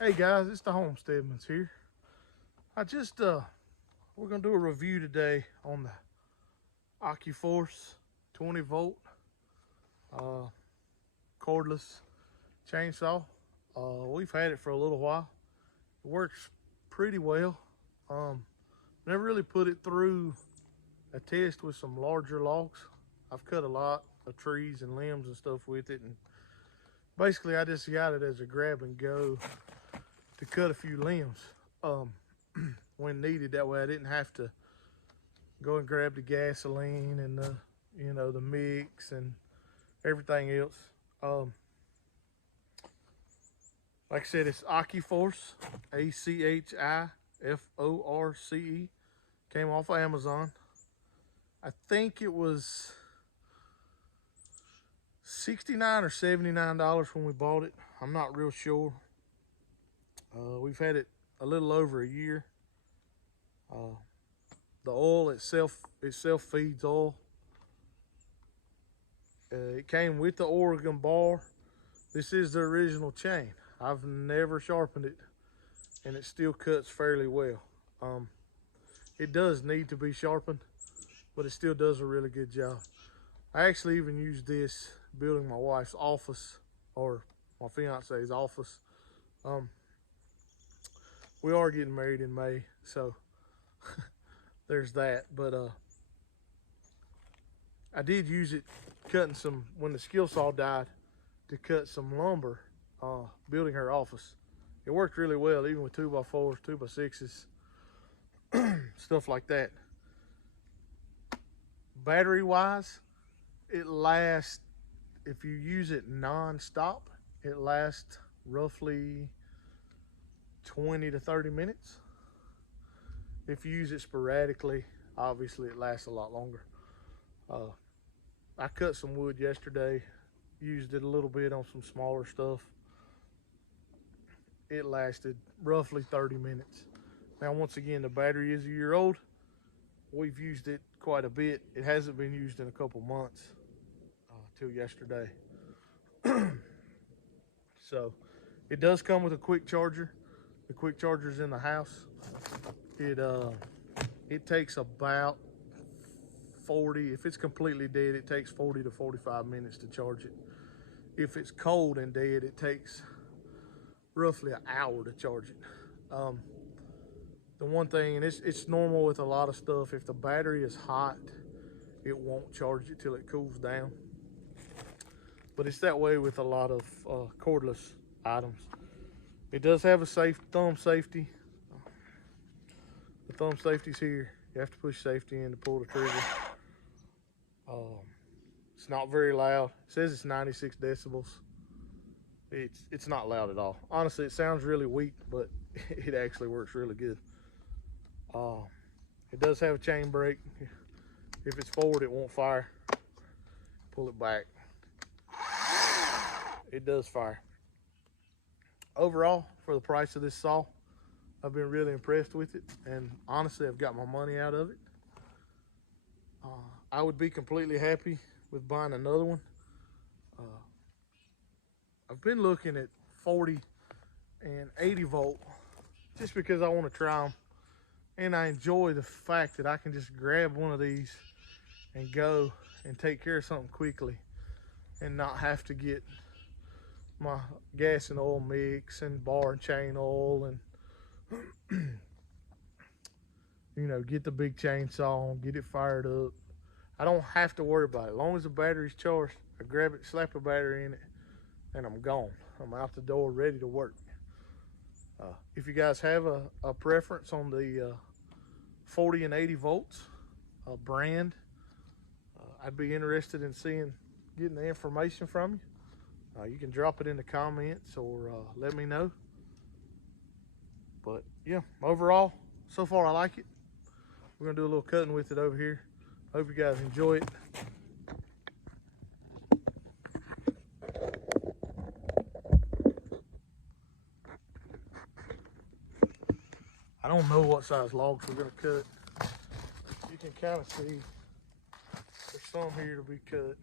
Hey guys, it's the Homesteadmans here. We're gonna do a review today on the Achiforce 20 volt cordless chainsaw. We've had it for a little while. It works pretty well. Never really put it through a test with some larger logs. I've cut a lot of trees and limbs and stuff with it, and basically I just got it as a grab and go to cut a few limbs when needed. That way I didn't have to go and grab the gasoline and the mix and everything else. Like I said, it's Achiforce, Achiforce. Came off of Amazon. I think it was $69 or $79 when we bought it. I'm not real sure. We've had it a little over a year. The oil itself feeds oil. It came with the Oregon bar. This is the original chain. I've never sharpened it, and it still cuts fairly well. It does need to be sharpened, but it still does a really good job. I actually even used this building my wife's office, or my fiance's office. We are getting married in May, so there's that. But I did use it cutting some, when the skill saw died, to cut some lumber, building her office. It worked really well, even with 2x4s, 2x6s, stuff like that. Battery wise, it lasts, if you use it non-stop, it lasts roughly 20 to 30 minutes. If you use it sporadically, obviously it lasts a lot longer. I cut some wood yesterday, used it a little bit on some smaller stuff. It lasted roughly 30 minutes. Now, once again, the battery is a year old. We've used it quite a bit. It hasn't been used in a couple months till yesterday. So it does come with a quick charger. The quick charger's in the house. It takes about 40, if it's completely dead, it takes 40 to 45 minutes to charge it. If it's cold and dead, it takes roughly an hour to charge it. The one thing, and it's normal with a lot of stuff, if the battery is hot, it won't charge it till it cools down. But it's that way with a lot of cordless items. It does have a thumb safety. The thumb safety's here. You have to push safety in to pull the trigger. It's not very loud. It says it's 96 decibels. It's not loud at all. Honestly, it sounds really weak, but it actually works really good. It does have a chain brake. If it's forward, it won't fire. Pull it back, it does fire. Overall, for the price of this saw, I've been really impressed with it, and honestly, I've got my money out of it. I would be completely happy with buying another one. I've been looking at 40 and 80 volt just because I want to try them, and I enjoy the fact that I can just grab one of these and go and take care of something quickly and not have to get my gas and oil mix and bar and chain oil and get the big chainsaw and get it fired up. I don't have to worry about it. As long as the battery's charged, I grab it, slap a battery in it, and I'm gone. I'm out the door ready to work. If you guys have a preference on the 40 and 80 volts brand, I'd be interested in getting the information from you. You can drop it in the comments or let me know. But yeah, overall, so far I like it. We're gonna do a little cutting with it over here. Hope you guys enjoy it. I don't know what size logs we're gonna cut. You can kind of see there's some here to be cut.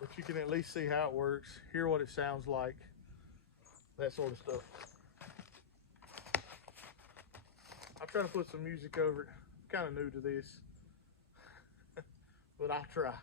But you can at least see how it works, hear what it sounds like. that sort of stuff. I'll try to put some music over it. I'm kind of new to this, but I'll try.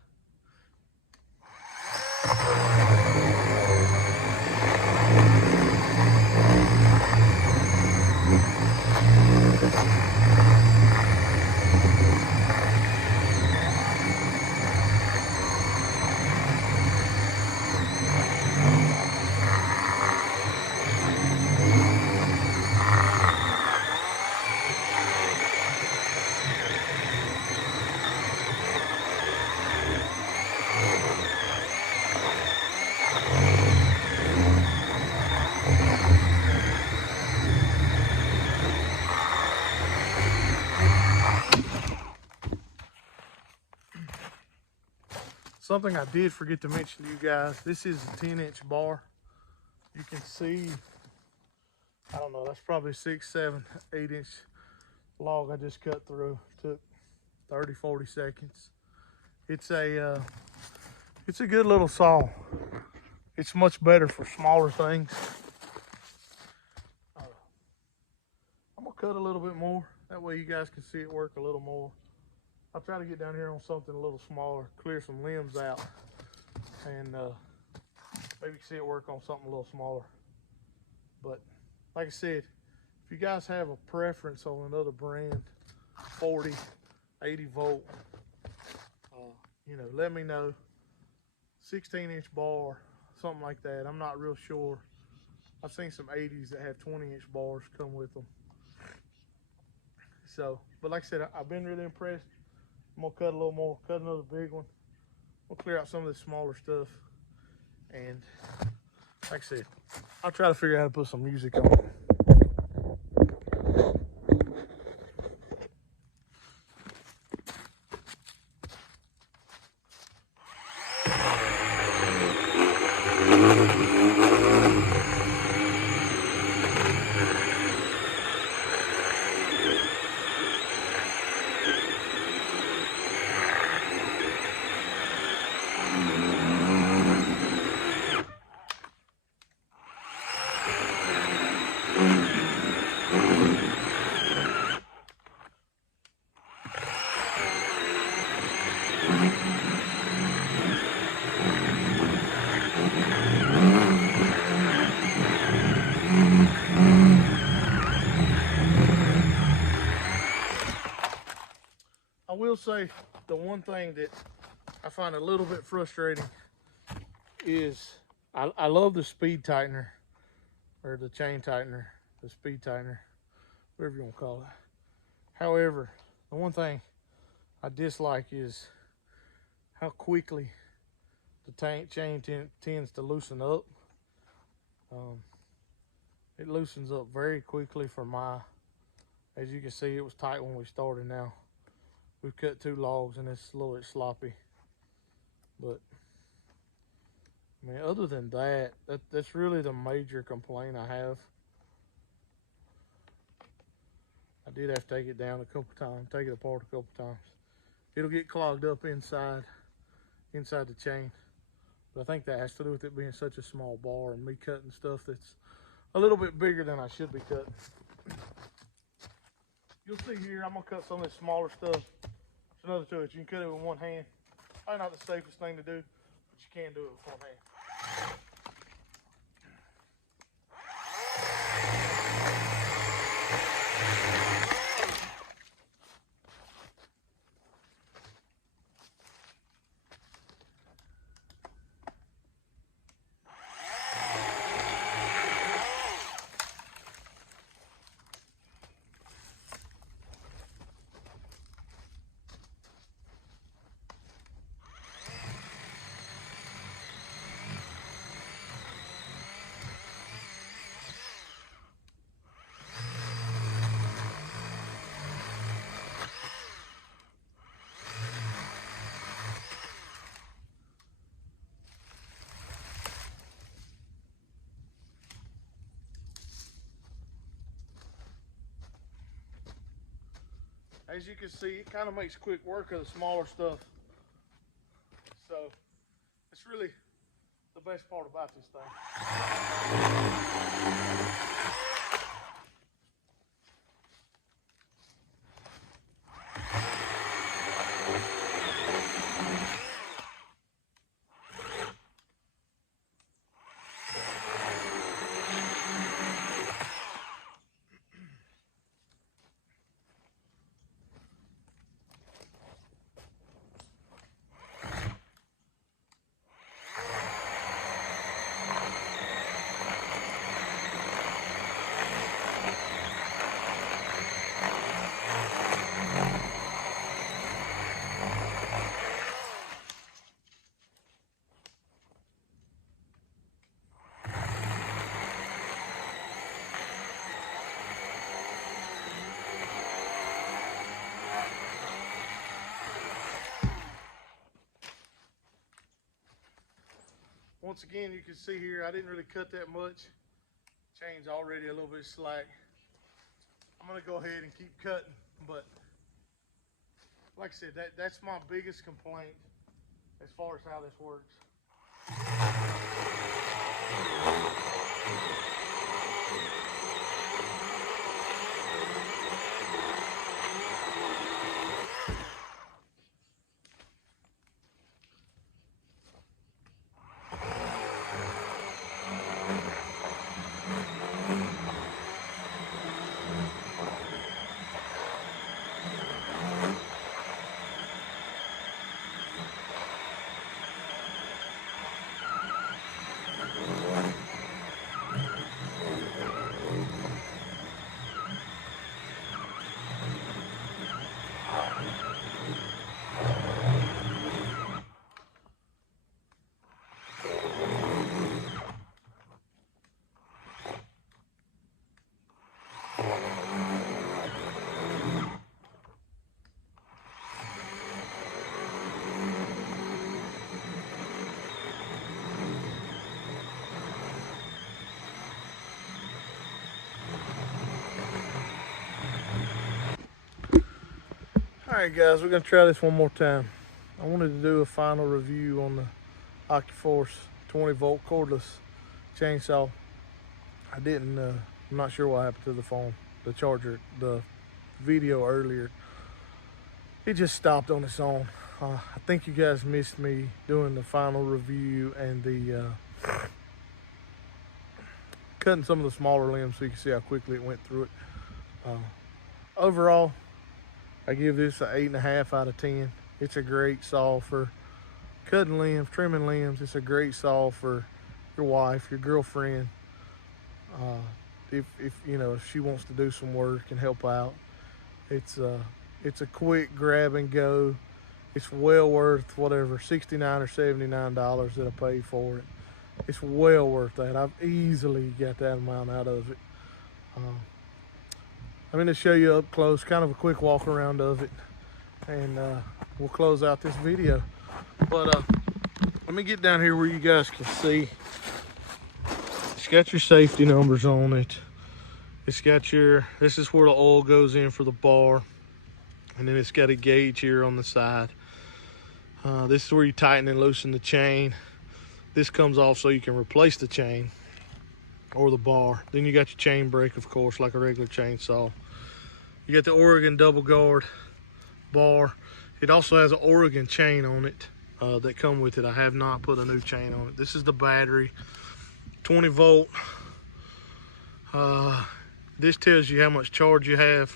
Something I did forget to mention to you guys, this is a 10-inch bar. You can see, I don't know, that's probably 6, 7, 8-inch log I just cut through. Took 30, 40 seconds. It's a good little saw. It's much better for smaller things. I'm gonna cut a little bit more. That way you guys can see it work a little more. I'll try to get down here on something a little smaller, clear some limbs out, and maybe see it work on something a little smaller. But like I said, if you guys have a preference on another brand, 40, 80 volt, you know, let me know. 16-inch bar, something like that. I'm not real sure. I've seen some 80s that have 20-inch bars come with them. So, but like I said, I've been really impressed. I'm gonna cut a little more, cut another big one. We'll clear out some of this smaller stuff. And like I said, I'll try to figure out how to put some music on it. I will say the one thing that I find a little bit frustrating is I love the speed tightener, or the chain tightener, the speed tightener, whatever you want to call it. However, the one thing I dislike is how quickly the chain tends to loosen up. It loosens up very quickly for as you can see, it was tight when we started. Now we've cut 2 logs and it's a little bit sloppy. But I mean, other than that's really the major complaint I have. I did have to take it down a couple times, take it apart a couple times. It'll get clogged up inside the chain. But I think that has to do with it being such a small bar and me cutting stuff that's a little bit bigger than I should be cutting. You'll see here, I'm gonna cut some of this smaller stuff. There's another to it. You can cut it with one hand. Probably not the safest thing to do, but you can do it with one hand. As you can see, it kind of makes quick work of the smaller stuff. So it's really, the the best part about this thing. Once again, you can see here, I didn't really cut that much. Chain's already a little bit slack. I'm gonna go ahead and keep cutting, but like I said, that's my biggest complaint as far as how this works. Alright guys, we're going to try this one more time. I wanted to do a final review on the Achiforce 20v Cordless chainsaw. I didn't, I'm not sure what happened to the phone, the charger, the video earlier. It just stopped on its own. I think you guys missed me doing the final review and the cutting some of the smaller limbs so you can see how quickly it went through it. Overall, I give this an 8.5 out of 10. It's a great saw for cutting limbs, trimming limbs. It's a great saw for your wife, your girlfriend. If you know, if she wants to do some work and help out. It's a quick grab and go. It's well worth whatever, $69 or $79 that I paid for it. It's well worth that. I've easily got that amount out of it. I'm going to show you up close, kind of a quick walk around of it, and we'll close out this video. But let me get down here where you guys can see. It's got your safety numbers on it. It's got your, this is where the oil goes in for the bar, and then it's got a gauge here on the side. This is where you tighten and loosen the chain. This comes off so you can replace the chain or the bar. Then you got your chain brake, of course, like a regular chainsaw. You got the Oregon double guard bar. It also has an Oregon chain on it that come with it. I have not put a new chain on it. This is the battery, 20 volt. This tells you how much charge you have.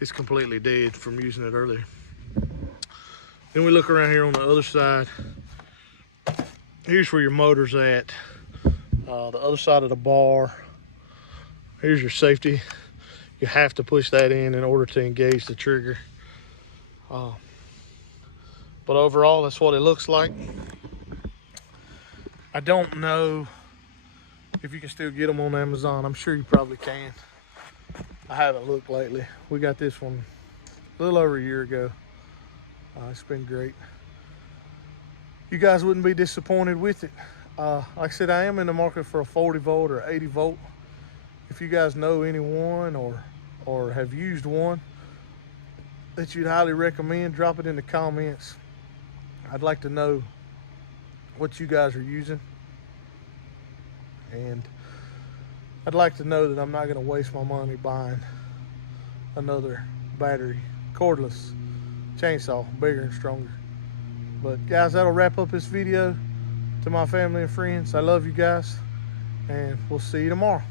It's completely dead from using it earlier. Then we look around here on the other side. Here's where your motor's at. The other side of the bar. Here's your safety. You have to push that in order to engage the trigger. But overall, that's what it looks like. I don't know if you can still get them on Amazon. I'm sure you probably can. I haven't looked lately. We got this one a little over a year ago. It's been great. You guys wouldn't be disappointed with it. Like I said, I am in the market for a 40 volt or 80 volt. If you guys know anyone or have used one that you'd highly recommend, drop it in the comments. I'd like to know what you guys are using. and I'd like to know that I'm not going to waste my money buying another battery cordless chainsaw, bigger and stronger. But guys, that'll wrap up this video. To my family and friends, I love you guys, and we'll see you tomorrow.